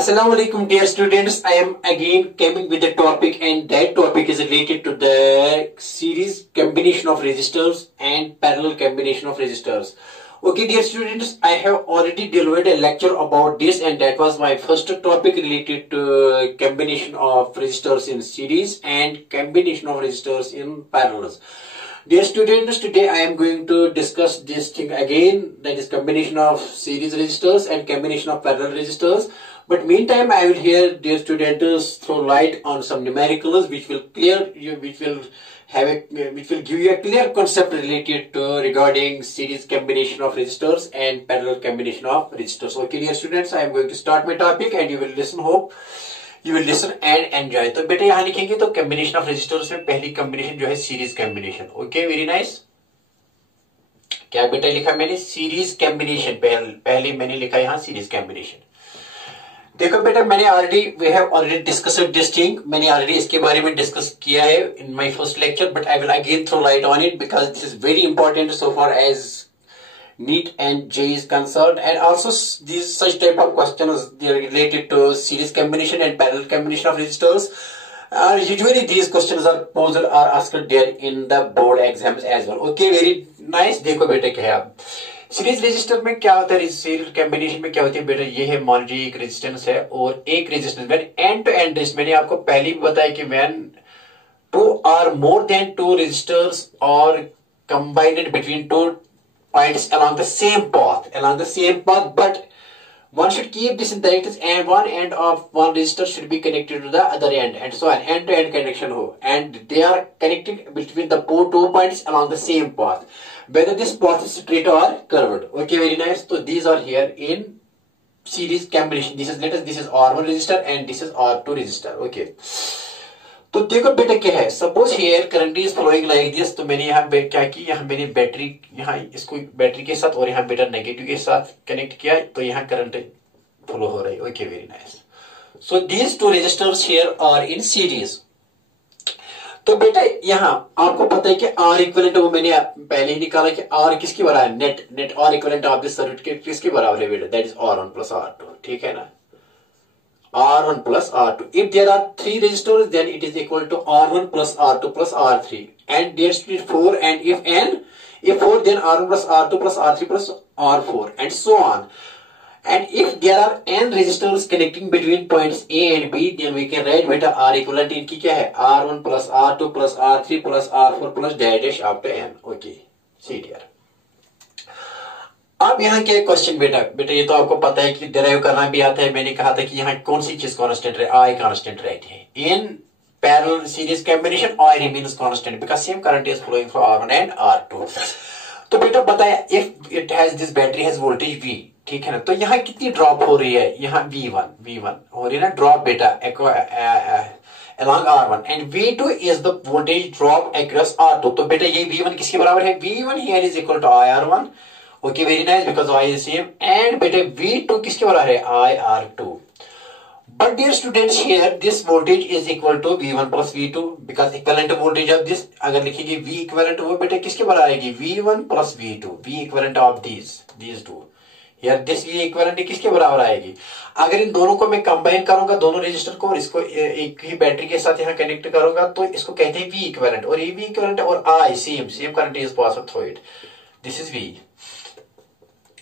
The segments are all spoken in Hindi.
Assalamu alaikum dear students. I am again coming with a topic, and that topic is related to the series combination of resistors and parallel combination of resistors. Okay dear students, I have already delivered a lecture about this, and that was my first topic related to combination of resistors in series and combination of resistors in parallels. Dear students, today I am going to discuss this thing again, that is combination of series resistors and combination of parallel resistors. But meantime, I will here, dear students, throw light on some numericals which will give you a clear concept related to regarding series combination of resistors and parallel combination of resistors. Okay, dear students, I am going to start my topic and you will listen. Hope you will listen and enjoy. तो बेटे यहाँ लिखेंगे तो combination of resistors में पहली combination जो है series combination. Okay, very nice. क्या बेटा लिखा मैंने? series combination. पहले मैंने लिखा यहाँ series combination. देखो बेटा, we have already discussed this thing. मैंने already इसके बारे में discuss किया है in my first lecture, but I will again throw light on it because this is very important so far as NEET and JEE is concerned, and also these such type of questions they are related to series combination and parallel combination of resistors. Usually these questions are posed or asked there in the board exams as well. Okay, very nice. देखो बेटे क्या है अब सीरीज रेजिस्टर में क्या होता है, सीरीज कॉम्बिनेशन में क्या होती है बेटा, ये है मान लीजिए एक रेजिस्टेंस है और एक resistance when end to end resistance, मैंने आपको पहले भी बताया कि when two or more than two resistors और combined between two points along the same path, but one should keep this in directions and one end of one resistor should be connected to the other end, and so an end-to-end connection ho, and they are connected between the two points along the same path, whether this path is straight or curved. Okay, very nice. So these are here in series combination. This is R1 resistor and this is R2 resistor. Okay. तो देखो बेटा क्या है, suppose here current is flowing like this. तो मैंने यहाँ क्या की, यहाँ मैंने बैटरी यहाँ इसको बैटरी के साथ और यहाँ बेटा नेगेटिव के साथ कनेक्ट किया, तो यहाँ करंट फ्लो हो रही है. Okay, very nice. So these two resistors here are in series. तो बेटा यहाँ आपको पता है कि आर इक्विवेलेंट वो मैंने पहले ही निकाला कि आर किसके बराबर है, net R equivalent of this circuit के किसके बराबर है बेटा, that is R1 plus R2. ठीक है ना, R1 plus R2. If there are 3 resistors, then it is equal to R1 plus R2 plus R3. And there should be 4, and if 4, then R1 plus R2 plus R3 plus R4, and so on. And if there are n resistors connecting between points A and B, then we can write beta R equivalent इनकी क्या है, R1 plus R2 plus R3 plus R4 plus dash up to n. Okay, see here. अब यहाँ क्या क्वेश्चन बेटा ये तो आपको पता है कि डिराइव करना भी आता है. मैंने कहा था कि यहाँ कौन सी चीज कांस्टेंट है, आई कांस्टेंट रहती है in parallel series combination. I remains constant because same current is flowing from R1 and R2. तो बेटा बताया if it has this battery has voltage V, ठीक है ना, तो यहाँ कितनी ड्रॉप हो रही है, यहाँ V1 हो रही है ना ड्रॉप बेटा along R1, and V2 is the voltage drop across R2. तो बेटा ये V1 किसके बराबर है, V1 here is equal to IR1. Okay, very nice, because I is same, and बेटे V2 किसके बराबर है, IR2. But dear students, here this voltage is equal to V1 plus V2 because equivalent voltage of this अगर लिखेंगे V equivalent वो बेटे किसके बराबर आएगी, V1 plus V2, V equivalent of these two. Here this V equivalent किसके बराबर आएगी. अगर इन दोनों को मैं कंबाइन करूंगा, दोनों रेजिस्टर को, और इसको एक ही बैटरी के साथ यहाँ कनेक्ट करूंगा, तो इसको कहते हैं V equivalent, और ये V equivalent और I same current is passed through it. This is V.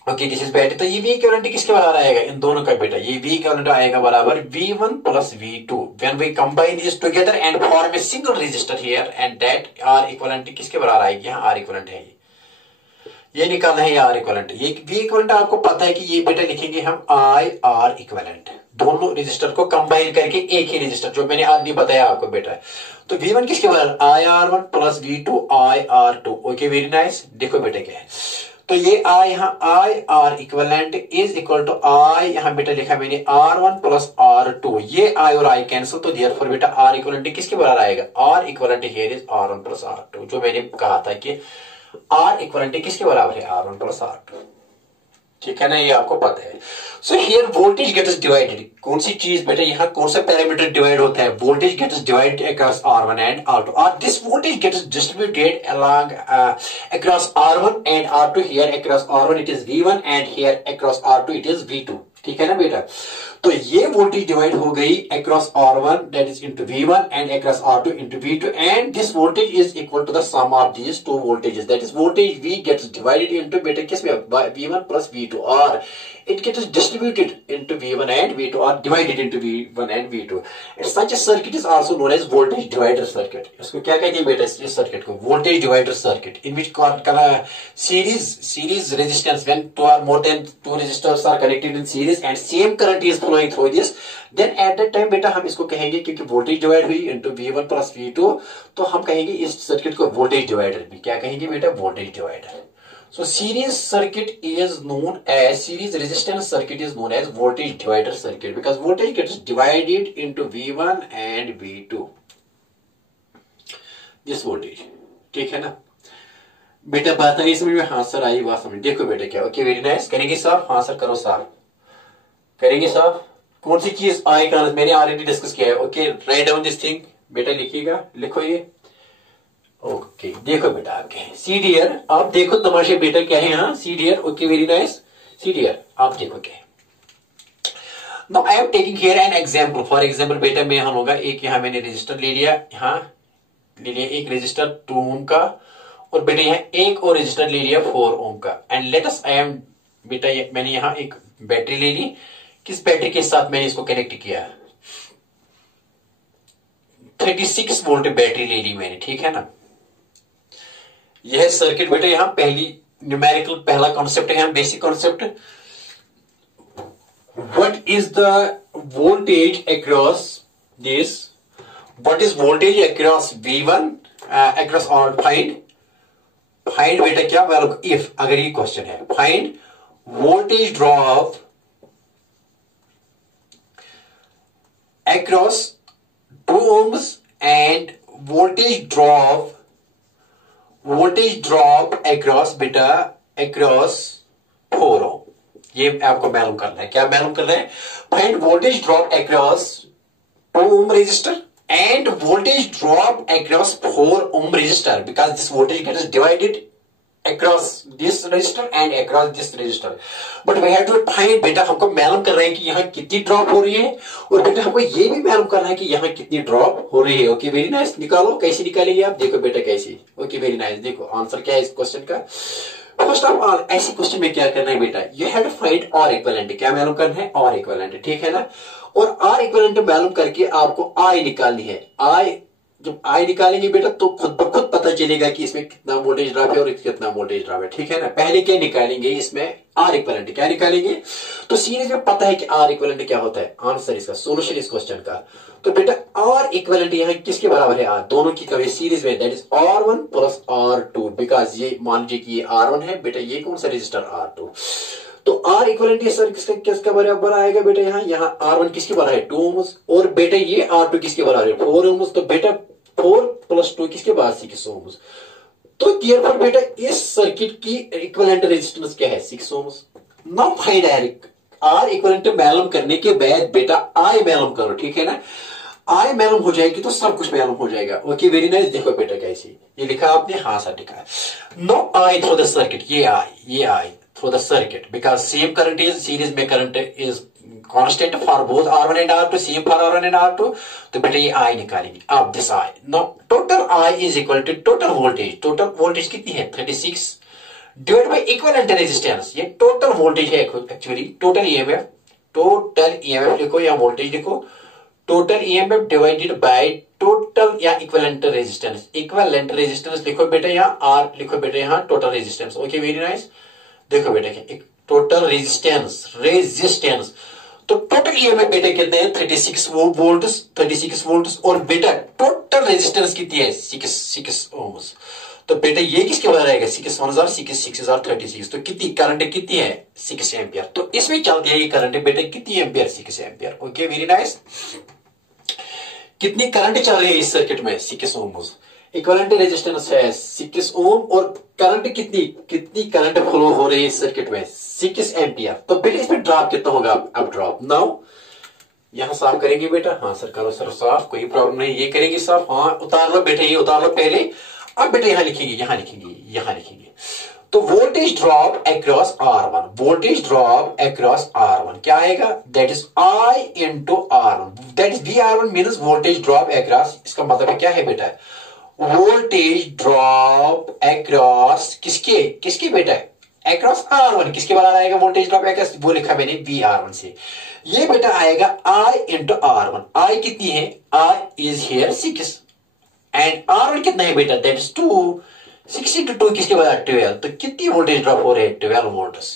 Okay, this is battery. तो ये V इक्विवेलेंट किसके बराबर आएगा, इन दोनों का बेटा ये V इक्विवेलेंट आएगा बराबर V1 plus V2 when we combine this together and form a single resistor here, and that R equivalent किसके बराबर आएगी, यहाँ R इक्विवेलेंट है, ये निकालना है, ये R इक्विवेलेंट. ये V इक्विवेलेंट आपको पता है कि ये बेटा लिखेंगे हम R इक्विवेलेंट, दोनों रेजिस्टर को कंबाइन करके एक ही रेजिस्टर, जो मैंने आज नहीं बताया आपको बेटा. तो V1 किसके बराबर, IR1 plus V2 IR2. Okay, very nice. देखो बेटा क्या है, तो ये I यहाँ I R equivalent is equal to I यहाँ बेटा लिखा मैंने R1 प्लस R2, ये I और I कैंसिल, तो देयरफॉर बेटा R इक्विवेलेंट किसके बराबर आएगा, R equivalent here is R1 plus R2, जो मैंने कहा था कि R इक्विवेलेंट किसके बराबर है, R1 प्लस R2. ठीक है ना, ये आपको पता है. So here voltage gets divided, कौन सी चीज बेटा यहाँ कौन सा पैरामीटर डिवाइड होता है, voltage gets divided across R1 and R2, और this voltage gets distributed along across R1 and R2. Here across R1 it is V1 and here across R2 it is V2. ठीक है ना बेटा। तो ये वोल्टेज डिवाइड हो गई across R1 that is into V1 and across R2 into V2 and this voltage is equal to the sum of these two voltages that is voltage V gets divided into बेटा किस में V1 प्लस V2 और it gets distributed into V1 and V2 or divided into V1 and V2 and such a circuit is also known as voltage divider circuit। इसको क्या कहते हैं बेटा इस सर्किट को voltage divider circuit in which series resistance when two or more than two resistors are connected in series and same current is flowing through this then at that time बेटा हम इसको कहेंगे क्योंकि voltage divide हुई into V1 plus V2 तो हम कहेंगे इस सर्किट को voltage divider भी क्या कहेंगे बेटा voltage divider। So series resistance circuit is known as voltage divider circuit because voltage gets divided into V1 and V2 this voltage। ठीक है ना बेटा, बात आई समझ में? हाँ सर आई बात समझ। देखो बेटा क्या ओके वेरी नाइस। करेंगे साहब? हाँ सर करो साहब, करेंगे साहब। कौन सी चीज आई का मैंने ऑलरेडी डिस्कस किया है। Okay write down this thing बेटा, लिखिएगा, लिखो ये। ओके देखो बेटा आपके सी डियर, आप देखो तमाशे बेटा क्या है यहाँ सी dear. Okay very nice see dear, आप देखो क्या है। Now I am taking here an example. For example बेटा मैं यहाँ होगा एक, यहाँ मैंने रजिस्टर ले लिया, यहाँ ले लिया एक रजिस्टर 2 ओम का और बेटा यहाँ एक और रजिस्टर ले लिया 4 ओम का and let us I am बेटा मैंने यहाँ एक बैटरी ले ली। किस बैटरी के साथ मैंने इसको कनेक्ट किया? 36 वोल्ट बैटरी ले ली मैंने, ठीक है ना। यह सर्किट बेटा यहां पहली न्यूमेरिकल पहला कॉन्सेप्ट है, यहां basic concept. What is the voltage across this? What is voltage across V1 across और फाइंड बेटा क्या वाला इफ, अगर ये क्वेश्चन है find voltage drop across 2 ohms and voltage drop across बेटा across 4 ohm। ये आपको मालूम करना है। क्या मालूम करना है? Find voltage drop across 2 ohm resistor and voltage drop across 4 ohm resistor because this voltage gets divided across this resistor and across this resistor but we have to find बेटा हमको मालूम कर रहे हैं कि यहाँ कितनी ड्रॉप हो रही है और बेटा हमको ये भी मालूम करना है कि यहाँ कितनी ड्रॉप हो रही है। ओके वेरी नाइस, निकालो। कैसे निकालेंगे आप? देखो बेटा कैसे। ओके वेरी नाइस, देखो आंसर क्या है इस क्वेश्चन का। फर्स्ट ऑफ ऑल ऐसे क्वेश्चन में क्या करना है बेटा, you have to find R equivalent. क्या मालूम करना है? आर इक्विवेलेंट, ठीक है ना। और आर इक्विवेलेंट मालूम करके आपको आई निकालनी है। आई जब आई निकालेंगे बेटा तो खुद ब खुद पता चलेगा कि इसमें कितना वोल्टेज ड्रॉप है और कितना वोल्टेज ड्रॉप है, ठीक है ना। पहले क्या निकालेंगे? इसमें आर इक्विवेलेंट। क्या निकालेंगे? तो सीरीज में पता है कि आर इक्विवेलेंट क्या होता है। आंसर इसका सोल्यूशन इस क्वेश्चन का। तो बेटा आर इक्विवेलेंट यहाँ किसके बराबर है? आर, दोनों की कभी सीरीज में that is R1 plus R2 because ये मान लीजिए कि ये R1 है बेटा, ये कौन सा रजिस्टर R2। तो आर इक्विवेलेंट ये सर किसका बराबर आएगा बेटा? यहाँ R1 किसके बराबर है? 2 ohms और बेटा ये R2 किसके बराबर है? 4 ohms। तो बेटा 4 प्लस 2 किसके बाद 6 ohms। तो देयरफॉर बेटा इस सर्किट की इक्विवेलेंट रेजिस्टेंस क्या है? 6 ohms। Now find R equivalent मालूम करने के बाद बेटा आई मालूम करो, ठीक है ना। आई मालूम हो जाएगी तो सब कुछ मालूम हो जाएगा। Okay very nice. देखो बेटा कैसे ये लिखा आपने? हाँ सर लिखा है। No I through the circuit, ये I through the circuit because same current is series में current is constant for both R1 and R2, same for R1 and R2। तो बेटा ये आई निकालेंगे। अब this I no total I is equal to total voltage. Total voltage कितनी है? 36 डिवाइड बाय इक्विवेलेंट रेजिस्टेंस। ये टोटल वोल्टेज है एक्चुअली। टोटल ईएमएफ लिखो या वोल्टेज लिखो। Total EMF divided by total या इक्विवेलेंट रेजिस्टेंस। इक्विवेलेंट रेजिस्टेंस लिखो बेटा यहाँ, आर लिखो बेटा यहाँ total resistance. Okay very nice. देखो बेटा क्या टोटल रेजिस्टेंस। तो टोटल ईएमएफ बेटा कितने हैं? 36 वोल्ट और बेटा टोटल रेजिस्टेंस कितनी है? 6 ohms। तो बेटा ये किसके बराबर आएगा? 6 1 6 36। तो कितनी करंट कितनी है? 6 एम्पियर। तो इसमें चलती है ये करंट बेटा कितनी ampere? 6 ampere. Okay very nice. कितनी करंट चल रही है इस सर्किट में? 6 ohms। इक्विवेलेंट रेजिस्टेंस है 6 ओम और करंट कितनी करंट फ्लो हो रही है इस सर्किट में? 6 एम्पियर। तो बेटा इसमें ड्रॉप कितना होगा? अब ड्रॉप नाउ यहां साफ करेंगे बेटा। हाँ सर करो सर साफ, कोई प्रॉब्लम नहीं। ये करेंगे साफ। हाँ उतार लो बेटा, ये उतार लो पहले। अब बेटा यहां लिखेंगे। तो voltage drop across R1, voltage drop across R1 क्या आएगा, that is I into R1, that is VR1 means voltage drop across, इसका मतलब क्या है बेटा, वोल्टेज ड्रॉप अक्रॉस किसके किसके बेटा, अक्रॉस R1, किसके बराबर आएगा वोल्टेज ड्रॉप अक्रॉस, वो लिखा मैंने VR1 से, ये बेटा आएगा I इंटू R1, I कितनी है, I is here 6 and R1 कितना है बेटा, दैट इज 2, 6 इंटू 2 किसके बाद 12, तो कितनी वोल्टेज ड्रॉप हो रही है, 12 वोल्ट्स,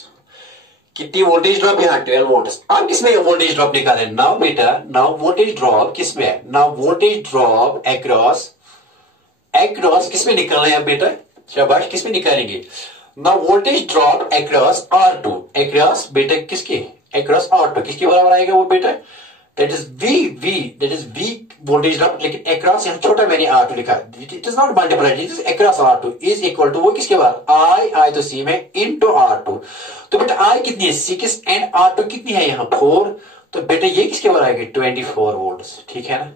कितनी वोल्टेज ड्रॉप यहाँ 12 वोल्ट्स। अब किसमें वोल्टेज ड्रॉप निकाले, नाउ बेटा नाउ वोल्टेज ड्रॉप किसमें है, now voltage drop across across किसमें निकल रहे हैं बेटा, शाबाश, किसमें निकालेंगे, now voltage drop across R2, across बेटा किसके, अक्रॉस R2 किसके बराबर आएगा वो बेटा, that is V, that is V voltage drop, लेकिन अक्रॉस यहाँ छोटा मैंने R2 लिखा, it is not multiplied, it is across R2 is equal to वो किसके बाद I तो C में इनटू R2, तो बेटा I कितनी है 6 एंड R2 कितनी है यहाँ 4, तो बेटा ये किसके बराबर आएगी 24 वोल्ट, ठीक है ना।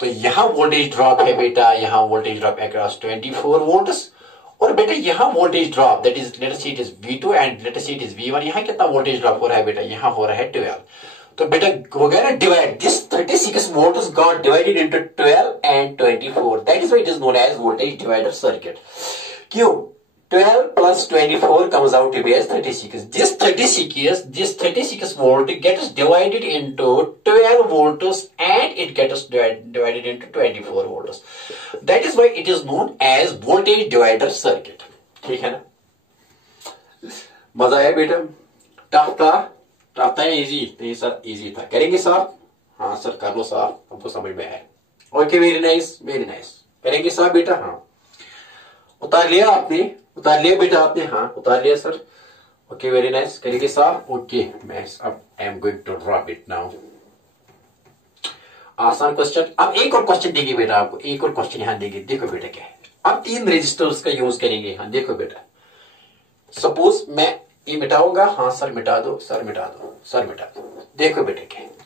तो यहां वोल्टेज ड्रॉप है बेटा, यहां वोल्टेज ड्रॉप अक्रॉस 24 वोल्ट, और बेटा यहां voltage drop that is late us see it is V2 and let us see it is V1, यहां कितना वोल्टेज ड्रॉप हो रहा है बेटा, यहां हो रहा है 12, तो बेटा हो गया ना divide, this 36 volts got divided into 12 and 24, that is why it is known as voltage divider circuit. क्यों, 12 plus 24 comes out to be as 36. This 36 volt gets divided into 12 volts and it gets divided into 24 volts. That is why it is known as voltage divider circuit. ठीक है ना, मजा आया बेटा, टफ था इजी, नहीं सर इजी था, करेंगे साहब, हाँ सर कर लो साहब, हमको समझ में आया, ओके वेरी नाइस करेंगे साहब बेटा, हाँ उतार लिया आपने, उतार लिया बेटा आपने, हाँ उतार लिया सर, ओके वेरी नाइस करेंगे साहब, ओके मैं अब I am going to drop it now. आसान क्वेश्चन, अब एक और क्वेश्चन देंगे बेटा आपको, एक और क्वेश्चन यहां देंगे, देखो बेटा क्या है, अब 3 रेजिस्टर्स का यूज करेंगे, हाँ देखो बेटा, सपोज मैं ये मिटाऊंगा, हाँ सर मिटा दो सर मिटा दो सर मिटा दो, देखो बेटा क्या है,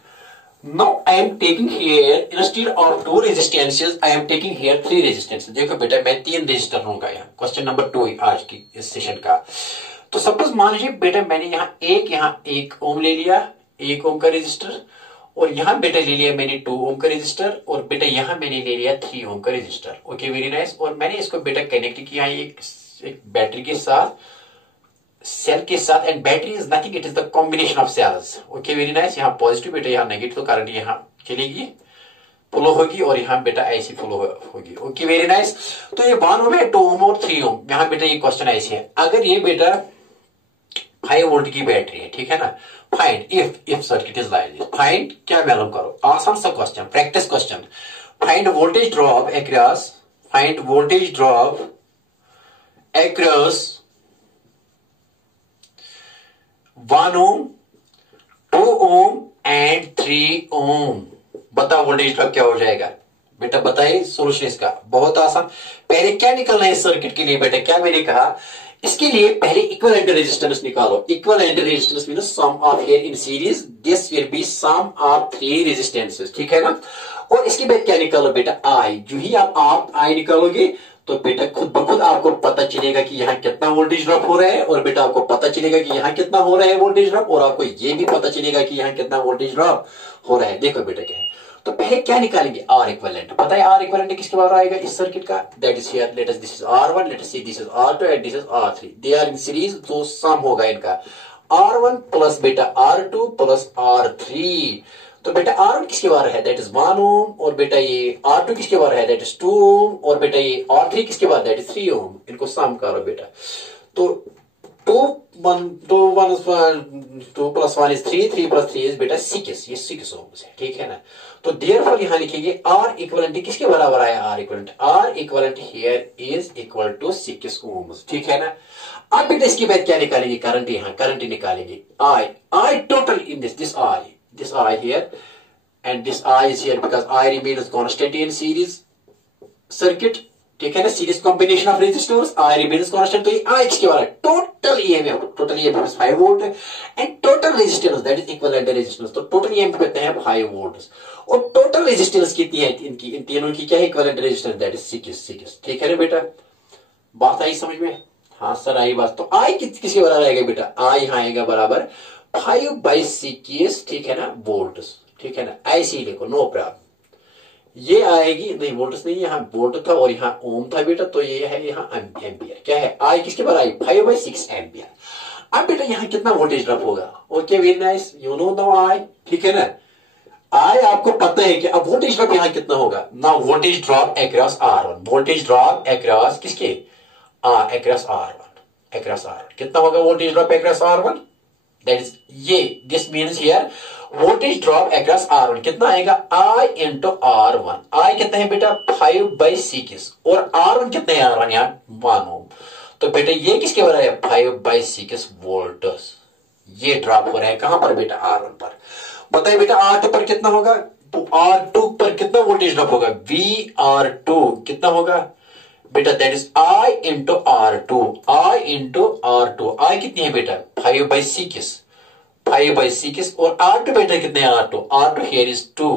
now I am taking here instead of 2 resistances I am taking here 3 resistances, देखो बेटा मैं 3 रेजिस्टर लूंगा यहाँ, क्वेश्चन नंबर 2 आज की इस सेशन का। तो सपोज मान लीजिए बेटा मैंने यहाँ 1 ओम ले लिया, 1 ओम का रेजिस्टर, और यहाँ बेटा ले लिया मैंने 2 ओम का रेजिस्टर, और बेटा यहाँ मैंने ले लिया 3 ओम का रेजिस्टर, ओके वेरी नाइस, और मैंने इसको बेटा कनेक्ट किया एक बैटरी के साथ, सेल के साथ, and battery is nothing, it is the combination of cells, okay very nice, यहाँ पॉजिटिव बेटा यहाँ नेगेटिव, तो करंट यहाँ चलेगी फ्लो होगी, और यहाँ बेटा ऐसी फ्लो होगी, ओके वेरी नाइस। तो ये 1 ओम है, 2 ओम और 3 ओम, यहाँ बेटा ये क्वेश्चन ऐसे है, अगर ये बेटा 5 वोल्ट की बैटरी है, ठीक है ना, find if circuit is like this, find क्या मालूम करो, आसान सा question, practice question, find voltage drop across, find voltage drop across 1 ohm, 2 ohm and 3 ohm, बताओ वोल्टेज ड्रॉप क्या हो जाएगा बेटा, बताइए सोल्यूशन इसका, बहुत आसान। पहले क्या निकलना है सर्किट के लिए बेटा, क्या मैंने कहा, इसके लिए पहले इक्विवेलेंट रेजिस्टेंस निकालो, equivalent resistance means sum of here in series, this will be sum of 3 resistances, ठीक है ना, और इसके बाद क्या निकालो बेटा, आई, जो ही आप आई निकालोगे तो बेटा खुद ब खुद आपको पता चलेगा कि यहाँ कितना वोल्टेज ड्रॉप हो रहा है, और बेटा आपको पता चलेगा कि यहाँ कितना हो रहा है वोल्टेज ड्रॉप, और आपको ये भी पता चलेगा कि यहाँ कितना वोल्टेज ड्रॉप हो रहा है। देखो बेटा क्या है, तो पहले क्या निकालेंगे, आर इक्विवेलेंट, पता है आर इक्विवेलेंट किसके बारे आएगा इस सर्किट का, that is here, let us this is R1, let us see this is R2 and this is R3, they are in series, तो सम होगा इनका R1 प्लस बेटा R2 प्लस R3, तो बेटा R1 किसके बारे है, दैट इज 1 ओम, और बेटा ये R2 किसके बारे है, दैट इज 2 ओम, और बेटा ये R3 किसके बारे, दैट इज 3 ओम, इनको सम करो बेटा, तो 2 plus 1 is 3, 3 plus 3 is बेटा 6, ये 6 ओम है, ठीक है ना, तो देयरफॉर यहां लिखेंगे R इक्विवेलेंट किसके बराबर आया, R equivalent here is equal to 6 ohm, ठीक है ना। अब बेटा इसके बाद क्या निकालेंगे, करंट, यहाँ करंट निकालेंगे, I total in this I here, and this I is here because I remains constant in series circuit, ठीक है ना, series combination of resistors, I remains constant, तो ये I किसके बारे, total EMF is 5 volt and total resistance that is equivalent resistance, तो टोटल EMF कहते हैं 5 वोल्ट, और टोटल रेजिस्टेंस कितनी है इनकी, इन तीनों की क्या है इक्विवेलेंट रेजिस्टेंस, दैट इज 6, ठीक है ना बेटा, बात आई समझ में, हाँ सर आई बात। तो आई किसके बराबर आएगा बेटा, आई यहाँ आएगा बराबर 5/6, ठीक है ना, वोल्ट, ठीक है ना, ऐसे ही लिखो, नो प्रॉब्लम। ये आएगी नहीं, वोल्ट नहीं, यहाँ वोल्ट था और यहाँ ओम था बेटा, तो ये है यहाँ एम्पियर। क्या है, आई किसके बराबर आई 5/6 एम्पियर। अब बेटा यहाँ कितना वोल्टेज ड्रॉप होगा, okay very nice, you know no I, ठीक है ना, आई आपको पता है कि अब वोल्टेज ड्रॉप यहाँ कितना होगा ना, voltage drop across R1, voltage drop across किसके, अक्रॉस R1, अक्रॉस R1 कितना होगा voltage drop across R1, that is ये, this means here voltage drop across R1 कितना आएगा, I इंटू R1, I कितना है बेटा 5/6 और R1 कितना है, R1 यहाँ 1 ओम, तो बेटा ये किसके बराबर है 5/6 वोल्ट। ये ड्रॉप हो रहा है कहां पर बेटा, R1 पर। बताइए बेटा R2 पर कितना होगा, तो R2 पर कितना वोल्टेज ड्रॉप होगा, VR2 कितना होगा बेटा, that is I into R2, I into R2, I कितनी है बेटा 5/6, 5/6 और R2 बेटा कितने हैं, R2 हियर इज 2,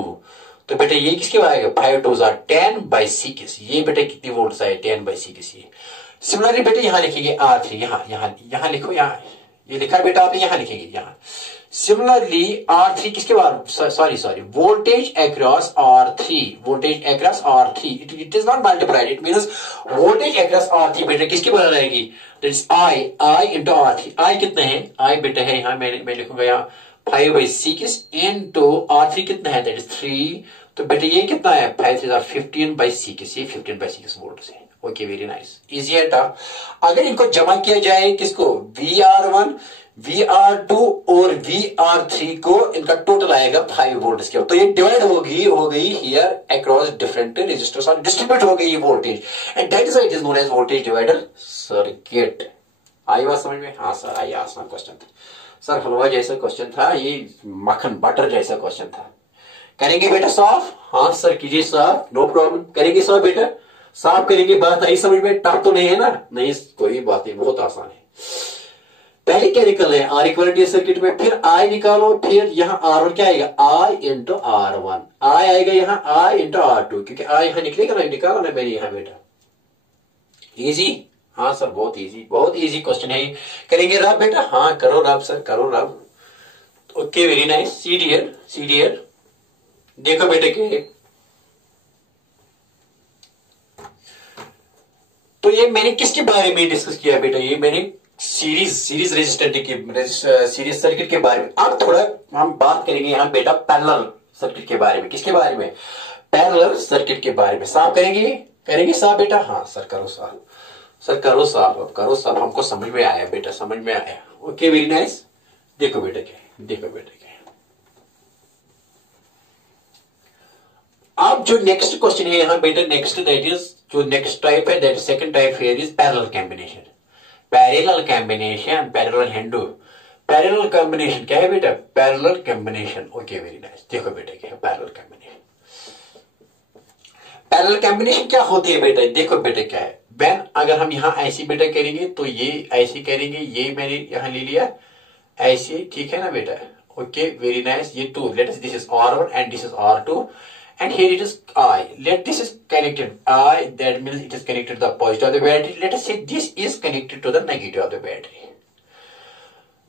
तो बेटा ये किसके आएगा 5 2 10/6, ये बेटा कितनी वोल्ट है 10/6। ये सिमिलरली बेटा यहाँ लिखेंगे R3, यहाँ लिखो, यहाँ ये लिखा बेटा आपने, यहाँ लिखेंगे यहाँ। सिमिलरली R3 किसके बाद, sorry voltage across R3, voltage across R3, it is not multiplied, it means voltage across R3 बेटा किसके बराबर आएगी, that is I into R3, I कितने हैं, I बेटा है यहाँ मैं लिखूंगा यहाँ 5/6 इंटू R3 कितना है, दैट इज 3, तो बेटा ये कितना है 5 3 15/6, ये 15/6 वोल्ट से। ओके वेरी नाइस, इजी है टफ। अगर इनको जमा किया जाए किसको, VR1, VR2 और VR3 को, इनका टोटल आएगा 5 वोल्ट के, तो ये डिवाइड हो गई हियर अक्रॉस डिफरेंट रेजिस्टर्स और डिस्ट्रीब्यूट हो गई voltage, and that is why it is known as voltage divider circuit. आई बात समझ में, हाँ सर आई, आसान क्वेश्चन था सर, हलवा जैसा क्वेश्चन था, ये मक्खन बटर जैसा क्वेश्चन था। करेंगे बेटा सॉल्व, हाँ सर कीजिए सर, नो प्रॉब्लम, करेंगे सर बेटा, साफ करेंगे, बात आई समझ में, टफ तो नहीं है ना, नहीं कोई बात नहीं, बहुत आसान है। पहले क्या निकलना है, R इक्वलिटी सर्किट में, फिर I निकालो, फिर यहाँ R1 क्या आएगा, I इंटू R1, I आएगा यहाँ I इंटू R2, क्योंकि I यहाँ निकलेगा ना, निकाला ना मैंने यहाँ बेटा, इजी, हाँ सर बहुत इजी क्वेश्चन है। करेंगे रब बेटा, हाँ करो रब सर, करो रब, okay very nice, see dear देखो बेटे के, तो ये मैंने किसके बारे में डिस्कस किया बेटा, ये मैंने सीरीज रेजिस्टेंट की, सीरीज सर्किट के बारे में। अब थोड़ा हम बात करेंगे यहाँ बेटा पैरेलल सर्किट के बारे में, किसके बारे में, पैरेलल सर्किट के बारे में। साफ करेंगे साफ बेटा, हाँ सर करो साफ, सर करो साफ, हमको समझ में आया बेटा, समझ में आया, ओके वेरी नाइस। देखो बेटा क्या, अब जो नेक्स्ट क्वेश्चन है यहाँ बेटा, नेक्स्ट दैट इज जो नेक्स्ट टाइप है, that second type here is parallel combination, parallel हिंडू, पैरेलल कॉम्बिनेशन क्या है बेटा, parallel combination, okay very nice. देखो बेटा क्या है पैरेलल कॉम्बिनेशन, पैरेलल कॉम्बिनेशन क्या होती है बेटा, देखो बेटा क्या है, व्हेन अगर हम यहाँ ऐसी बेटा करेंगे तो ये ऐसे करेंगे, ये मैंने यहाँ ले लिया ऐसे, ठीक है ना बेटा, ओके वेरी नाइस। ये 2, late us this is R1 and this is R2 and here it is I, let this is connected I, that means it is connected to the positive of the battery, let us say this is connected to the negative of the battery.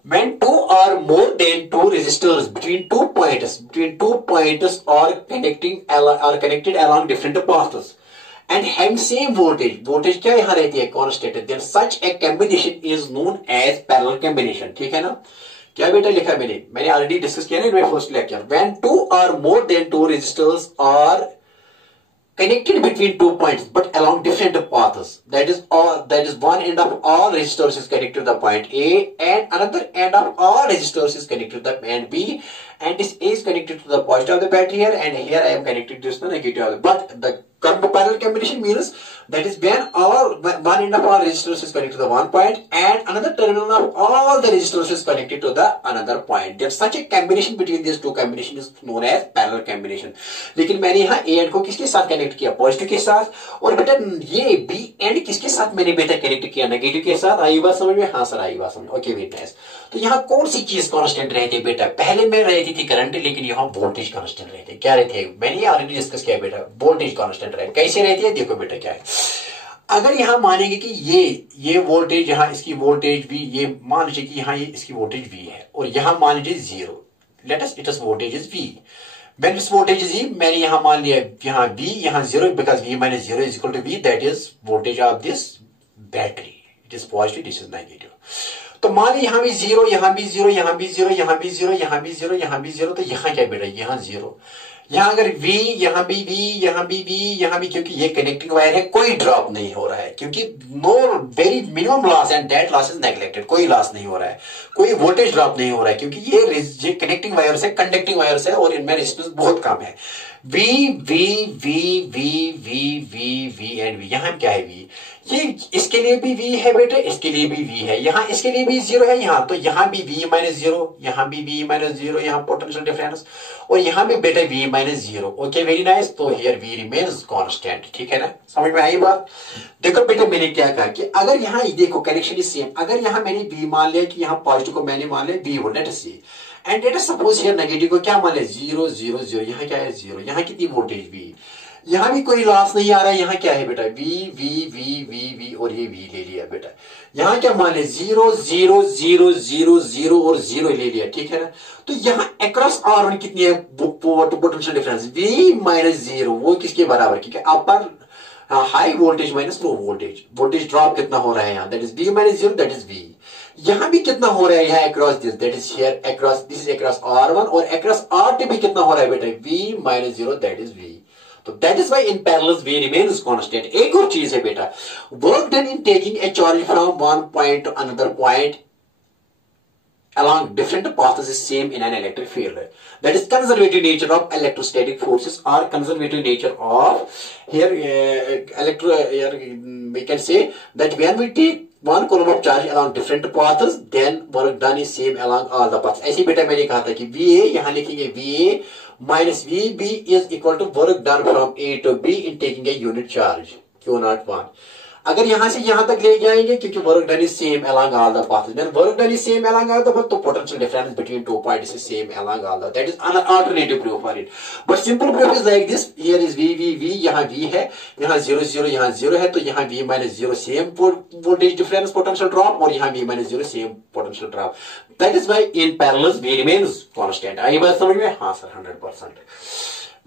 When two or more than two resistors between two points are connected along different paths and having same voltage क्या यहाँ रहती है constant, then such a combination is known as parallel combination, ठीक है ना। क्या बेटा लिखा मैंने ऑलरेडी डिस्कस किया ना in first lecture, when 2 or more than 2 resistors are connected between 2 points but along different paths, that is one end of all resistors is connected to the point A and another end of all resistors is connected to the point B, and this A is connected to the positive of the battery here, and here I am connected to the negative of the, but the parallel combination means that is when one end of all resistors is connected to the one point and another terminal of all the resistors is connected to the another point, then such a combination between these two combination is known as parallel combination। लेकिन मैंने यहाँ A एंड को किसके साथ कनेक्ट किया, पॉजिटिव के साथ, और बेटा ये B एंड किसके साथ मैंने बेटा कनेक्ट किया, नेगेटिव के साथ। आई बात समझ में, हाँ सर आई बात समझ, ओके वेरी नाइस। तो यहाँ कौन सी चीज कांस्टेंट रहती है बेटा, पहले में रहती थी करंट, लेकिन यहाँ वोल्टेज कांस्टेंट रहती है। क्या रहती है, मैंने ऑलरेडी डिस्कस किया बेटा, वोल्टेज कांस्टेंट रहती है। कैसे रहती है देखो बेटा क्या है, अगर यहां मानेंगे कि ये वोल्टेज, यहां इसकी वोल्टेज भी, ये मान लीजिए कि यहां ये इसकी वोल्टेज V है और यहां मान लीजिए 0, let us it is voltage is V, when this voltage is V, मैंने यहां मान लिया यहां V, यहां 0, because V minus 0 is equal to V, that is voltage of this battery, it is positive, this is negative. तो मान लीजिए यहां भी 0, यहां भी 0, यहां भी 0, यहां भी 0, यहां भी 0, यहां भी 0, तो यहां क्या बेटा, यहां 0, यहां अगर V, यहां भी V, यहां भी V, यहां भी, क्योंकि ये कनेक्टिंग वायर है, कोई ड्रॉप नहीं हो रहा है, क्योंकि know very minimum loss and that loss is neglected, कोई लॉस नहीं हो रहा है, कोई वोल्टेज ड्रॉप नहीं हो रहा है, क्योंकि ये कनेक्टिंग वायर से कंडक्टिंग वायर से और इनमें रेजिस्टेंस बहुत कम है। V V V V V V V and V, यहां क्या है V, ये इसके लिए भी V है बेटे, इसके लिए भी V है, यहां इसके लिए भी 0 है, यहां तो यहां भी V माइनस 0, यहां भी V माइनस 0, यहां पोटेंशियल डिफरेंस, और यहां भी बेटे V minus 0। Okay very nice, तो हियर V रिमेन्स कांस्टेंट, ठीक है ना, समझ में आई बात। देखो बेटे मैंने क्या कहा कि अगर यहां देखो कनेक्शन इज सेम, अगर यहां मैंने V मान लिया कि यहां पॉजिटिव को मैंने मान लिया V volt, let us see, and let us suppose here negative को क्या मान लिया 0 0 0, यहां क्या है 0, यहां कितनी वोल्टेज V, यहां भी कोई लॉस नहीं आ रहा है, यहां क्या है बेटा V V V V V और ये V ले लिया बेटा, यहां क्या मान लिया 0 0 0 0 0 और 0 ले लिया, ठीक है ना। तो यहां अक्रॉस R1 कितनी है पोटेंशियल डिफरेंस V माइनस 0, वो किसके बराबर, क्योंकि अपर high voltage minus low voltage, voltage drop कितना हो रहा है यहाँ, that is V minus 0, that is V। यहां भी कितना हो रहा है यहाँ across this, that is here across, this is across R1, और अक्रॉस R2 भी कितना हो रहा है बेटा V minus 0, that is V। तो that is why in parallel V remains constant. एक और चीज है बेटा, work done in taking a charge from one point to another point along different paths is same in an electric field. That is conservative nature of electrostatic forces or conservative nature of here we can say that when we take one coulomb of charge along different paths, then work done is same along all the paths. ऐसे बेटा मैंने कहा था कि VA यहाँ लिखेंगे VA minus VB is equal to work done from A to B in taking a unit charge Q01. अगर यहां से यहां तक ले जाएंगे, क्योंकि work done is same along all the paths, then work done is same along all the paths, तो potential difference between two points is same along all the, that is an alternative proof for it. But simple proof is like this, here is V V V, यहां V है, यहां 0 0, यहां 0 है, तो यहां V minus 0 same voltage difference potential drop, और यहां V minus 0 same potential drop, that is why in parallel V remains constant. आई बात समझ में? हाँ sir 100%,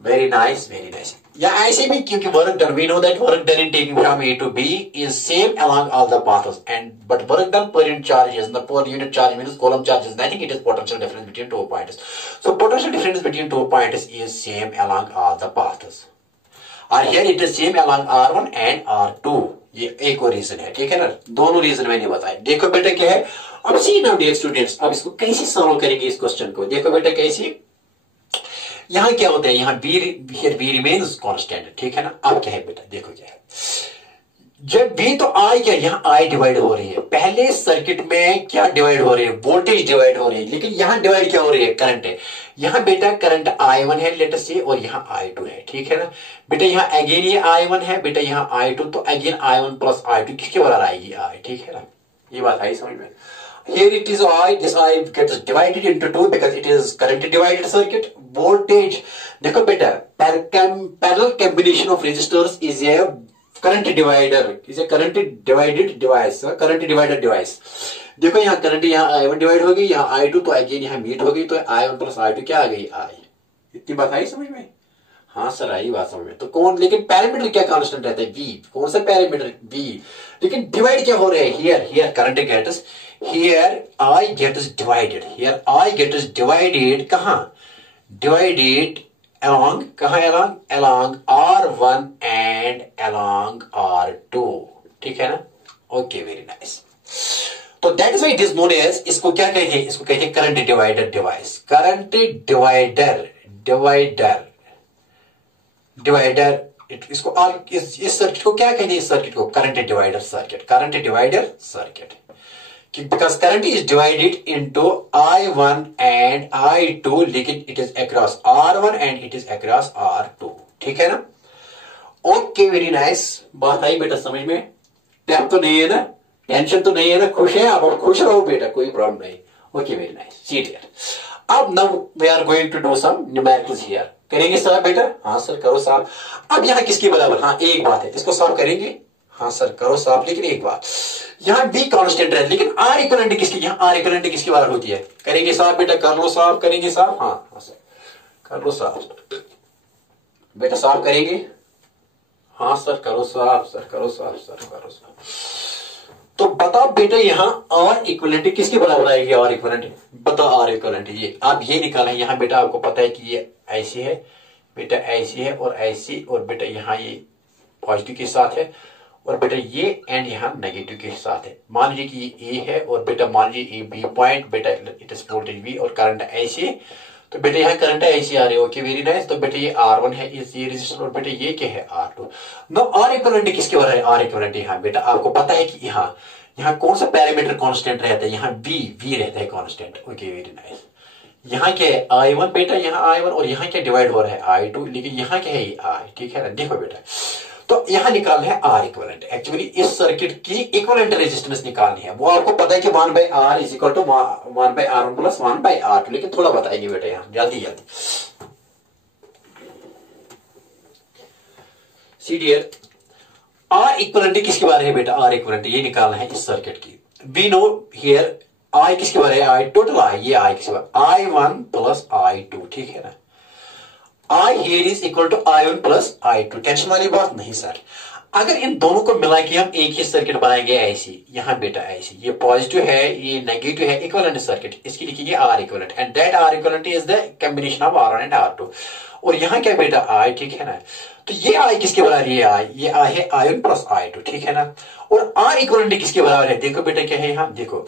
very nice very nice. या ऐसे भी, क्योंकि work done, we know that work done in taking from A to B is same along all the paths, and but work done per unit charge is, the per unit charge means coulomb charge is nothing, it is potential difference between two points. So potential difference between two points is same along all the paths, और here it is same along R1 and R2। ये एक और रीजन है, ठीक है ना, दोनों रीजन मैंने बताए। देखो बेटा क्या है, अब सी नाउ डियर स्टूडेंट्स, अब इसको कैसे सॉल्व करेंगे इस क्वेश्चन को, देखो बेटा कैसे, यहां क्या होता है, यहां V रिमेन्स कांस्टेंट, ठीक है ना। अब क्या है बेटा, देखो क्या है, जब V तो I क्या, यहाँ I डिवाइड हो रही है, पहले सर्किट में क्या डिवाइड हो रही है, वोल्टेज डिवाइड हो रही है, लेकिन यहां डिवाइड क्या हो रही है, करंट है। यहां बेटा करंट I1 है लेट अस से, और यहां I2 है, ठीक है ना बेटा। यहां अगेन ये I1 है बेटा, यहां I2, तो अगेन I1 प्लस I2 किसके बराबर आएगी I, ठीक है ना, ये बात आई समझ में। Here it is I, this I gets divided into two because it is current divided circuit. Voltage, देखो बेटा, parallel combination of resistors is a current divider, is a current divided device, current divider device। देखो यहाँ करंट, यहाँ I1 डिवाइड हो गई, यहाँ I2, तो अगेन यहाँ मीट हो गई, तो I1 प्लस I2 क्या आ गई I। इतनी बात आई समझ में? हाँ सर आई बात समझ में। तो कौन, लेकिन पैरामीटर क्या कांस्टेंट रहता है, V, कौन सा पैरामीटर V, लेकिन डिवाइड क्या हो रहा है, here current gets, here I gets divided, here I gets divided कहां, divided along, कहां along R1 and along R2, ठीक है ना। Okay very nice. तो that is why it is known as, इसको क्या कहते हैं, इसको कहते हैं current divider device, current divider इसको, और इस सर्किट को क्या कहते हैं, इस सर्किट को current divider circuit, current divider circuit, because current is divided into I1 and I2, लेकिन it is across R1 and it is across R2, ठीक है ना। ओके वेरी नाइस, बात आई बेटा समझ में, टैप तो नहीं है ना, टेंशन तो नहीं है ना, खुश है आप, खुश रहो बेटा, कोई प्रॉब्लम नहीं। Okay very nice, see dear. अब now we are going to do some numericals here, करेंगे सर बेटा? हाँ सर करो साहब। अब यहाँ किसके बराबर, हाँ एक बात है, इसको सॉल्व करेंगे, हाँ सर करो साफ, लेकिन एक बात यहाँ बी कांस्टेंट है, लेकिन आर इक्विवेलेंट किसकी, यहाँ आर इक्विवेलेंट किसकी बात होती है? करेंगे साफ बेटा, कर लो साफ, करेंगे साफ, हाँ हाँ सर कर लो साफ बेटा, साफ करेंगे, हाँ सर करो साफ, सर करो साफ, सर करो साफ। तो बताओ बेटा यहाँ आर इक्विवेलेंट किसके बराबर आएगी? आर इक्विवेलेंट बताओ, आर इक्विवेलेंट ये आप ये निकालें। यहाँ बेटा आपको पता है कि ये ऐसी है बेटा, ऐसी है और ऐसी, और बेटा यहाँ ये पॉजिटिव के साथ है और बेटा ये एंड यहाँ नेगेटिव के साथ है। मान लीजिए कि ये ए है और बेटा मान लीजिए ए बी पॉइंट, बेटा इट इज वोल्टेज वी और करंट ऐसे, तो बेटा यहाँ करंट ऐसे आ रहे हो, ओके वेरी नाइस। तो बेटा ये R1 है, इस ये रेजिस्टर, और बेटा ये क्या है R2। नो आर इक्विवेलेंट किसके बारे में? आर इक्विवेलेंट यहाँ बेटा आपको पता है कि यहाँ कौन सा पैरामीटर कांस्टेंट रहता है? यहाँ वी रहता है कांस्टेंट, ओके वेरी नाइस। यहाँ क्या है I1 बेटा, यहाँ I1 और यहाँ क्या डिवाइड हो रहा है I2, लेकिन यहाँ क्या है ये I, ठीक है ना। देखो बेटा तो यहाँ निकालना है आर इक्विवेलेंट। एक्चुअली इस सर्किट की इक्विवेलेंट रेजिस्टेंस निकालनी है, वो आपको पता है कि 1/R is equal to 1/R1 plus 1/R2, लेकिन थोड़ा बताएंगे बेटा यहाँ जल्दी जल्दी। सी डियर आर इक्विवेलेंट किसके बारे में बेटा? आर इक्विवेलेंट ये निकालना है इस सर्किट की। वी नो हियर आई किसके बारे में? आई टोटल आई, ये आई किसके बारे? I1 प्लस I2, ठीक है ना। I here is equal to I1 plus I2, tension वाली बात नहीं सर। अगर इन दोनों को मिला के हम एक ही सर्किट बनाएंगे ऐसी, यहाँ बेटा ऐसी, ये पॉजिटिव है ये नेगेटिव है, इक्विवेलेंट सर्किट, इसकी लिखिए R equivalent, and that R equivalent is the combination of R1 and R2। और यहाँ क्या बेटा I, ठीक है ना। तो ये I किसके बराबर? ये I है I1 प्लस I2, ठीक है ना। और R इक्विवेलेंट किसके बराबर है? देखो बेटा क्या है यहाँ, देखो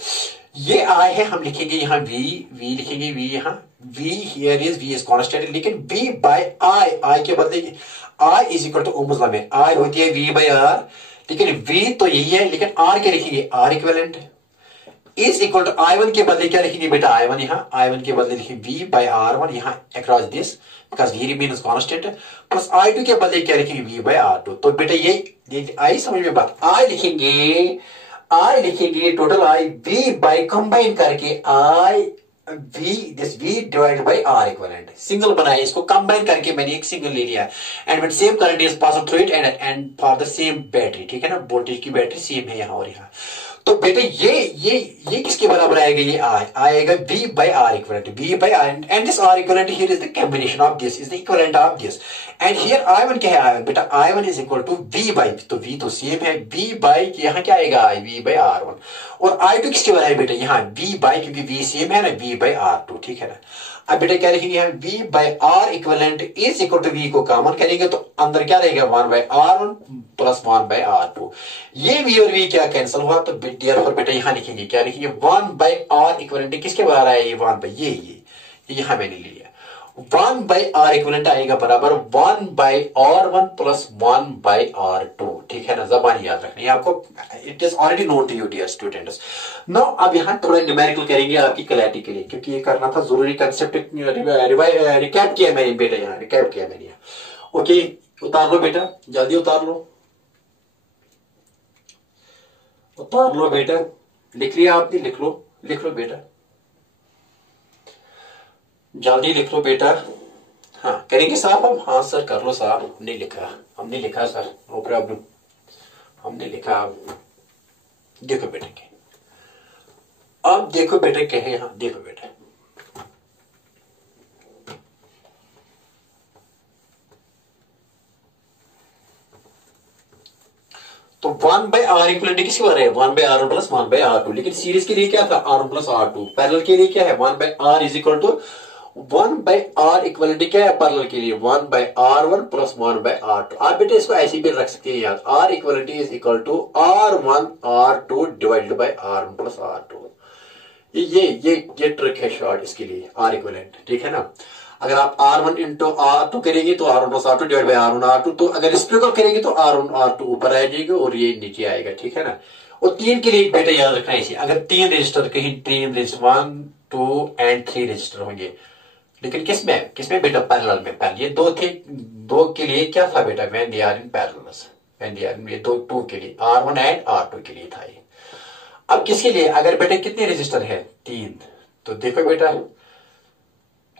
ये I है, हम लिखेंगे यहाँ V लिखेंगे V, यहाँ V here is V is constant, लेकिन V by I के बदले I is equal to Ohm's law में I होती है V by R, लेकिन V तो यही है, लेकिन R क्या लिखेंगे? R equivalent is equal to I1 के बदले क्या लिखेंगे बेटा? I1 यहाँ I1 के बदले लिखेंगे V by R1 यहाँ across this, because V remains constant, plus I2 के बदले क्या लिखेंगे? V by R2। तो बेटा ये आई समझ में बात, I लिखेंगे total I V by combine करके I V divided by R equivalent, single बनाया, इसको कंबाइन करके मैंने एक सिंगल ले लिया, and when same current is pass through it and for the same battery, ठीक है ना, वोल्टेज की बैटरी सेम है यहाँ और यहाँ। तो बेटे ये किसके बराबर आएगा? ये आएगा V by R equivalent, V by R, and this R equivalent here is the combination of this, is the equivalent of this, and here I1 क्या है? I1 बेटा I1 is equal to V by, तो V तो सेम है, V by यहाँ क्या आएगा? V by R1, और I2 किसके बराबर है बेटा? यहाँ V by, क्योंकि V सेम है ना, V by R2, ठीक है ना। अब बेटा क्या लिखेंगे यहाँ? V by R equivalent is equal to V को कॉमन करेंगे तो अंदर क्या रहेगा? 1/R1 plus 1/R2। ये V और V क्या कैंसिल हुआ, तो देयरफॉर बेटा यहाँ लिखेंगे, क्या लिखेंगे? 1/R इक्विवेलेंट किसके बराबर है? ये 1 बाई ये यहाँ मैंने ले लिया, 1/R इक्विवेलेंट आएगा बराबर 1/R1 प्लस 1/R2, ठीक है ना। जबान याद रखनी है आपको, it is already known to you dear students. Now अब यहाँ थोड़ा न्यूमेरिकल करेंगे आपकी क्लैरिटी के लिए, क्योंकि ये करना था जरूरी कंसेप्ट, रिकैप किया मैंने बेटा, यहाँ रिकैप किया मैंने यहाँ। ओके उतार लो बेटा, जल्दी उतार लो बेटा, लिख लिया आपने? लिख लो बेटा, जल्दी लिख लो बेटा। हाँ करेंगे साहब अब? हाँ सर कर लो साहब, हमने लिखा सर, नो प्रॉब्लम, हमने लिखा। अब देखो बेटा क्या, अब देखो बेटा क्या है यहाँ, देखो बेटा तो 1/R इक्विवेलेंट किसके बारे में? 1/R1 प्लस 1/R2, लेकिन सीरीज के लिए क्या था? R1 plus R2। पैरेलल के लिए क्या है? 1/R is equal to 1/R equivalent क्या है पैरेलल के लिए? 1/R1 plus 1/R2। आप बेटे इसको ऐसे भी रख सकते हैं यार, R equivalent is equal to R1 R2 divided by R1 plus R2। ये ट्रिक है शॉर्ट इसके लिए, R इक्विवेलेंट, ठीक है ना। अगर आप R1 इंटू R2 करेंगे तो R1 plus R2 divide by R1 R2, तो अगर स्प्लिट करेंगे तो R1 R2 ऊपर आ जाएगा और ये नीचे आएगा, ठीक है ना। और 3 के लिए बेटा याद रखना है, अगर 3 रजिस्टर कहीं 3 रजिस्टर 1 2 एंड 3 रजिस्टर होंगे, लेकिन किसमें बेटा? पैरेलल में। पहले ये 2 थे, 2 के लिए क्या था बेटा? When they are in parallel, when they are in, ये 2 के लिए R1 एंड R2 के लिए था ये। अब किसके लिए? अगर बेटा कितने रजिस्टर है? 3, तो देखो बेटा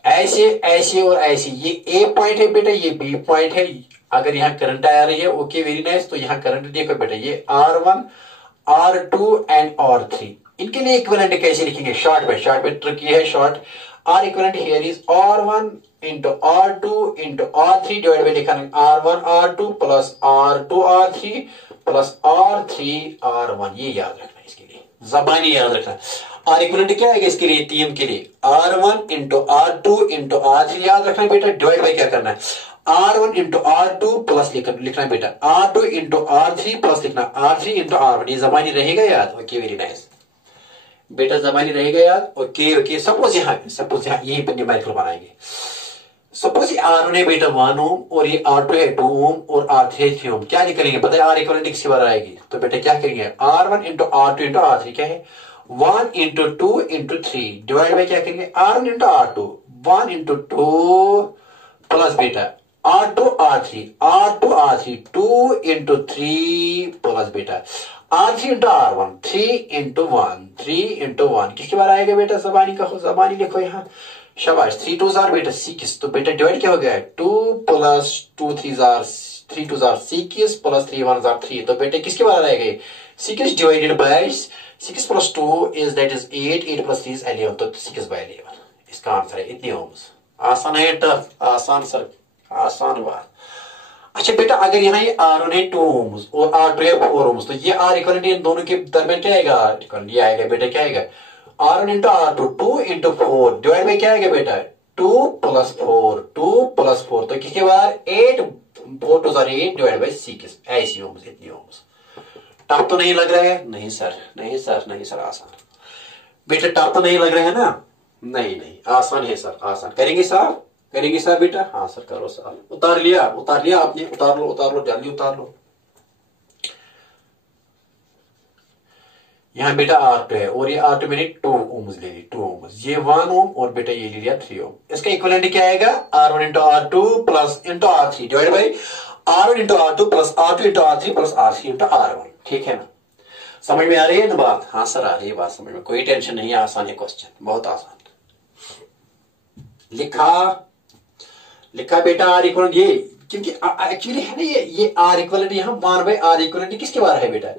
ऐसे ऐसे और ऐसे, ये ए पॉइंट है बेटा, ये बी पॉइंट है। अगर यहाँ करंट आ रही है, ओके वेरी नाइस, तो यहाँ करंट देखो बेटा, ये R1 R2 एंड R3, इनके लिए इक्विवेलेंट कैसे लिखेंगे? शॉर्ट में ट्रिक ये है short. R equivalent here is R1 into R2 into R3 divide by लिखा R1 R2 plus R2 R3 plus R3 R1, ये याद रखना, इसके लिए जबानी याद रखना। R इक्विवेलेंट क्या आएगा इसके लिए, तीन के लिए R1 into R2 into R3 याद रखना बेटा, डिवाइड बाय क्या करना है R1 इंटू R2 प्लस लिखना बेटा R2 इंटू R3 प्लस लिखना R3 इंटू R1, ये जबानी रहेगा याद। ओके वेरी नाइस बेटा, जबानी रहेगा याद। ओके सपोज यहाँ यही पर न्यूमेरिकल बनाएंगे। सपोज ये R1 है बेटा 1 ओम और ये R2 है 2 ओम और R3 है 3 ओम, क्या निकलेंगे पता है? R इक्विवेलेंट किसके बार आएगी? तो बेटा क्या करेंगे, R1 into R2 into R3 क्या है 1 इंटू 2 इंटू 3 डिवाइड बाय क्या करेंगे R1 into R2 1 into 2 plus बेटा R2 R3 2 इंटू 3 प्लस बेटा R3 इंटू R1 3 इंटू 1 किसके बार आएगा बेटा? जबानी का जबानी लिखो यहाँ, शाबाश। 3 2 जार बेटा 6, तो बेटा डिवाइड क्या हो गया 2 plus 2 3 jar 3 2 jar 6 plus 3 1 jar 3, तो बेटा किसके बार आएगा 6 divided by 6 plus 2 is that is 8 plus 3 is 11, तो 6 बाय 11 इसका आंसर है। इतनी ओम्स, आसान है टफ? आसान सर, आसान बात। अच्छा बेटा, अगर यहाँ ये R1 है 2 ओम्स और R2 है 4 ओम्स, तो ये R इक्विवेलेंट इन दोनों के दरमियान क्या आएगा? R इक्विवेलेंट ये आएगा बेटा, क्या आएगा R1 into R2 2 into 4 divide by क्या आएगा बेटा 2 प्लस 4, तो किसके बाद 8 4 2 8 डिवाइड बाय 6, ऐसी ओम्स, इतनी ओम्स। टफ तो नहीं लग रहा है? नहीं सर आसान बेटा, टफ तो नहीं लग रहा है ना? नहीं आसान है सर, आसान। करेंगे सर बेटा? हाँ सर करो सर। उतार लिया आपने? उतार लो जल्दी उतार लो। यहाँ बेटा R2 है और ये R2 मैंने 2 ओम्स ले ली, 2 ओम्स, ये 1 ओम और बेटा ये ले लिया 3 ओम। इसका इक्विवेलेंट क्या आएगा R1 into R2 plus into R3 divide by R1 into R2 plus R2 into R3 plus R3 into R1, ठीक है ना? समझ में आ रही है ना बात? हाँ सर आ रही है बात समझ में, कोई टेंशन नहीं है, आसान है क्वेश्चन, बहुत आसान। लिखा बेटा R इक्विवेलेंट, ये क्योंकि एक्चुअली है ना ये R इक्विवेलेंट यहाँ 1 बाय R इक्विवेलेंट किसके बार है बेटा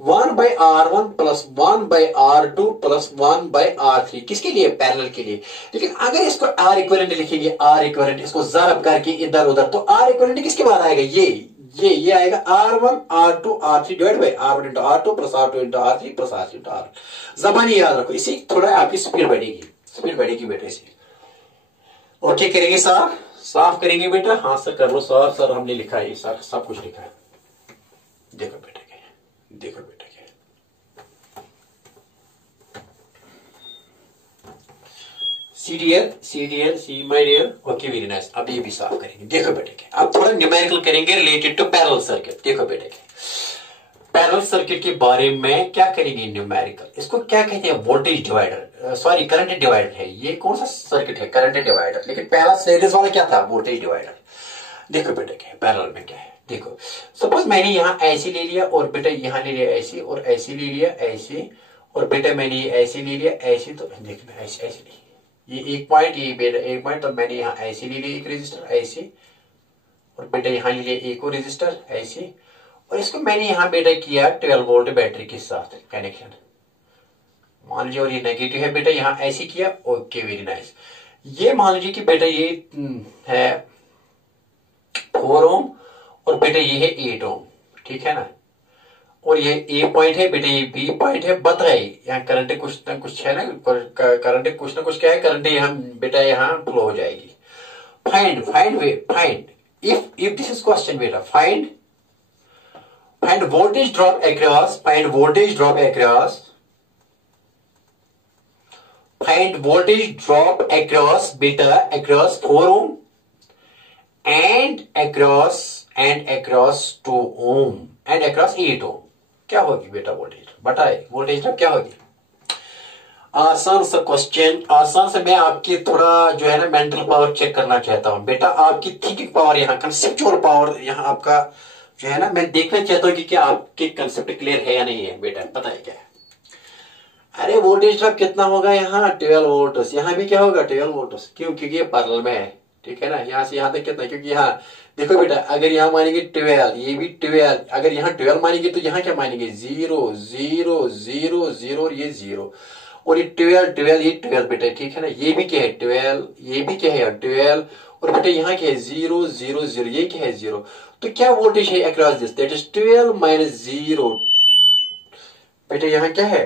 1 by R1 plus 1 by R2 plus 1 by R3, किसके लिए? पैरेलल के लिए। लेकिन अगर इसको R इक्विवेलेंट लिखेंगे, R इक्विवेलेंट इसको ज़रब करके इधर उधर, तो R इक्विवेलेंट किसके बार आएगा? ये आएगा R1 R2 R3 divide by R1 into R2 plus R2 into R3 plus R3 into R1। जबानी याद रखो, इसी थोड़ा आपकी स्पीड बढ़ेगी बेटा इसी। ओके करेंगे सर? साफ करेंगे बेटा? हाँ सर कर लो सर हमने लिखा है सर, सब कुछ लिखा है। देखो बेटा क्या CDL see my dear. Okay very nice, अब ये भी साफ करेंगे। देखो बेटे क्या, अब थोड़ा न्यूमेरिकल करेंगे रिलेटेड टू पैरेलल सर्किट। देखो बेटे क्या, पैरेलल सर्किट के बारे में क्या करेंगे न्यूमेरिकल, इसको क्या कहते हैं? Voltage divider, sorry current divider है। ये कौन सा सर्किट है? Current divider. लेकिन पहला सीरीज वाला क्या था? Voltage divider. देखो बेटे क्या पैरेलल में क्या है, देखो सपोज मैंने यहाँ ऐसे ले लिया और बेटा यहाँ ले लिया ऐसे और ऐसे ले लिया ऐसे, और बेटा मैंने ऐसे ले लिया ऐसे, तो देखना ऐसे नहीं, ये एक पॉइंट, ये बेटा एक पॉइंट, तो मैंने यहाँ ऐसे ले लिया एक रजिस्टर ऐसे, और बेटा यहाँ ले लिया एक और रजिस्टर ऐसे, और इसको मैंने यहाँ बेटा किया 12 वोल्ट बैटरी के साथ कनेक्शन, मान लीजिए, और ये नेगेटिव है बेटा, यहाँ ऐसे किया। Okay very nice. ये मान लीजिए कि बेटा ये है 4 ओम और बेटा ये है 8 ओम, ठीक है ना, और ये ए पॉइंट है बेटा, ये बी पॉइंट है। बता है यहाँ करंट कुछ ना कुछ है ना, करंट कुछ ना कुछ क्या है, करंट यहाँ बेटा यहाँ फ्लो हो जाएगी। Find if this is question बेटा, find voltage drop across, find voltage drop across beta, across 4 ohm and across 2 ohm and across 8 ohm। क्या होगी बेटा वोल्टेज? बताए वोल्टेज ड्रॉप क्या होगी? आसान सा क्वेश्चन, आसान से मैं आपकी थोड़ा जो है ना मेंटल पावर चेक करना चाहता हूं बेटा, आपकी थिंकिंग पावर यहाँ, कंसेप्चुअल पावर यहाँ आपका जो है ना, मैं देखना चाहता हूं कि क्या आपके कंसेप्ट क्लियर है या नहीं है बेटा। पता है क्या है, अरे वोल्टेज ड्रॉप कितना होगा यहाँ 12 वोल्ट्स, यहाँ भी क्या होगा 12 वोल्ट्स, क्यों? क्योंकि ये पैरेलल में है, ठीक है ना। यहाँ से यहाँ तक कितना, क्योंकि यहाँ देखो बेटा, अगर यहाँ मानेंगे 12, ये भी 12, अगर यहाँ 12 मानेंगे तो यहाँ क्या मानेंगे 0 0 0 0 और ये 0, और ये 12 12 ये 12 बेटा, ठीक है ना। ये भी क्या है 12, ये भी क्या है 12, और बेटा यहाँ क्या है 0 0 0, ये क्या है 0। तो क्या वोल्टेज है across this, that is 12 minus 0। बेटा यहाँ क्या है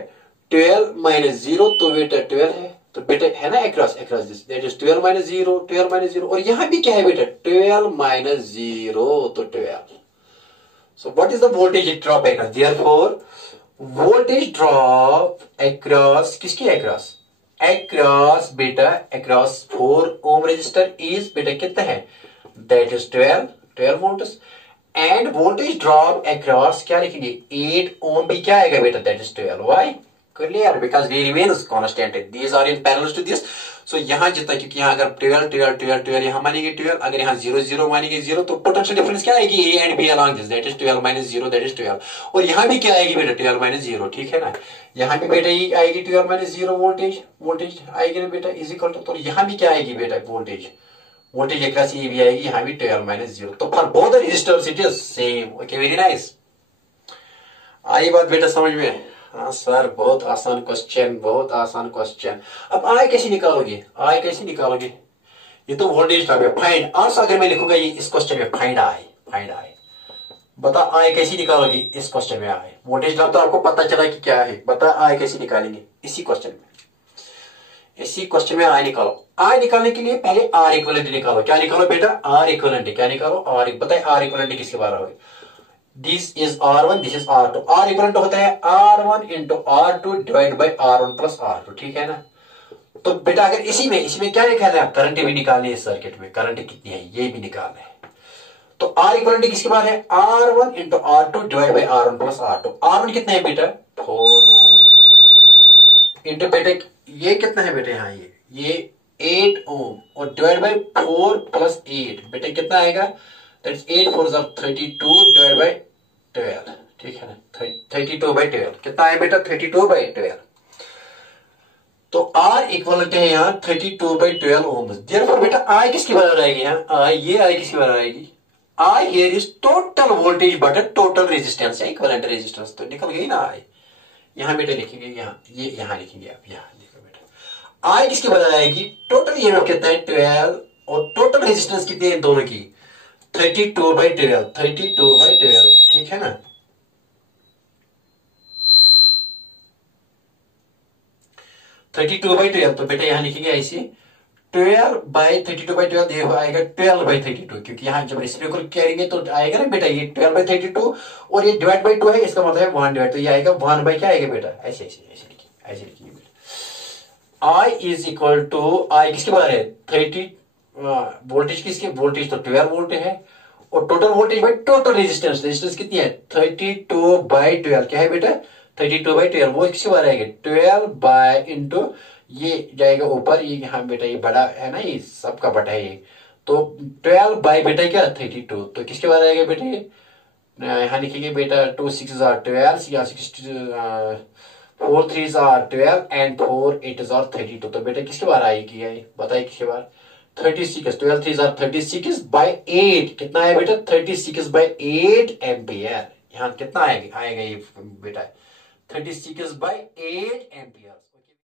12 माइनस 0, तो बेटा 12 है, तो बेटा है ना across across this, that is 12 minus 0, 12 minus 0, और यहाँ भी क्या है बेटा 12 माइनस 0, तो 12। So what is the voltage drop across, therefore voltage drop across, किसकी अक्रॉस, अक्रॉस बेटा अक्रॉस 4 ओम रेजिस्टर इज बेटा कितना है, that is 12 volts, and voltage drop across क्या लिखेंगे 8 ओम भी क्या आएगा बेटा, that is 12। Why? Clear, because we remains constant, these are in parallel to this. So यहाँ जितना, क्योंकि यहाँ अगर 12 12 12 12 यहाँ मानेंगे 12, अगर यहाँ 0 0 मानेंगे 0, तो पोटेंशियल डिफरेंस क्या आएगी A and B along this, that is 12 minus 0, that is 12, और यहाँ भी क्या आएगी बेटा 12 माइनस 0, ठीक है ना। यहाँ भी बेटा ये आएगी 12 माइनस 0 वोल्टेज आएगी ना बेटा, इज इक्वल टू, तो यहाँ भी क्या आएगी बेटा वोल्टेज एक राशि ये भी आएगी, यहाँ भी 12 माइनस 0, तो for both the resistors it is same. Okay, very nice. आई बात बेटा समझ में? हाँ सर, बहुत आसान क्वेश्चन, बहुत आसान क्वेश्चन। अब आई कैसे निकालोगे, आई कैसे निकालोगे, ये तो वोल्टेज ड्रॉप है, फाइंड आंसर। अगर मैं लिखूंगा ये इस क्वेश्चन में फाइंड आई, बता आई कैसे निकालोगे इस क्वेश्चन में आई, वोल्टेज ड्रॉप तो आपको पता चला कि क्या है, बता आई कैसे निकालेंगे इसी क्वेश्चन में, इसी क्वेश्चन में आई निकालो। आई निकालने के लिए पहले आर इक्विवेलेंट निकालो, क्या निकालो बेटा आर इक्विवेलेंट, क्या निकालो आर, बताए आर इक्विवेलेंट किसके बारे में, this is R1, this is R2, R equivalent होता है R1 into R2 divide by R1 plus R2, ठीक है ना। तो बेटा अगर इसी में क्या निकालना है, करंट भी निकालनी है, सर्किट में करंट कितनी है ये भी निकालना है। तो आर इक्विवेलेंट किसके बारे है, R1 into R2 divide by R1 plus R2, R1 कितना है बेटा 4 ओम, इंटू बेटे ये कितना है बेटे यहाँ ये 8 ओम, और डिवाइड बाई 4 प्लस 8, बेटे कितना आएगा, दैट इज 8 4 32 डिवाइड बाई 12, ठीक है ना, 32 बाई 12 कितना है बेटा 32 बाई 12। तो आर इक्वल है यहाँ 32 बाई 12 ओम, देयरफॉर बेटा आई किसकी बराबर आएगी, यहाँ आई, ये आई किसकी बराबर आएगी, I hear is total voltage बटा टोटल रेजिस्टेंस है, इक्विवेलेंट रेजिस्टेंस, तो निकल गई ना आई। यहाँ बेटा लिखेंगे, यहाँ ये यहाँ लिखेंगे आप, यहाँ लिखो बेटा आई किसकी बराबर आएगी, टोटल ईएमएफ कितना है 12, और टोटल रेजिस्टेंस कितनी है दोनों की 32 बाई 12, 32 बाई 12, ठीक है ना। 32 बाई 12, तो बेटा यहाँ लिखेंगे ऐसे 12 बाई 32 बाई 12, ये आएगा 12 बाई 32, क्योंकि यहाँ जब रेसिप्रोकल करेंगे तो आएगा ना बेटा ये 12 बाई 32, और ये डिवाइड बाई 2 है, इसका मतलब है 1 डिवाइड, तो ये आएगा 1 बाई क्या आएगा बेटा, ऐसे लिखिए बेटा। आई इज इक्वल टू, आई किसके बारे है 30, वोल्टेज किसके, वोल्टेज तो 12 वोल्ट है, और total voltage by total resistance कितनी है 32 बाई 12, क्या है बेटा 32 बाई 12, वो किसके बारे आएगा 12 बाय इंटू ये जाएगा ऊपर, ये यहाँ बेटा ये बड़ा है ना, ये सबका बटा है ये, तो 12 बाई बेटा क्या 32, तो किसके बारे आएगा बेटा ये, यहाँ लिखेंगे बेटा 2 6 12, 4 3 12 एंड 4 8 32, तो बेटा किसके बारे आएगी, बताइए किसके बारे 36, 12 3 36 बाई 8, कितना है बेटा 36 बाई 8 एम्पियर, यहाँ कितना आएगा ये बेटा 36 बाई 8 एम्पियर।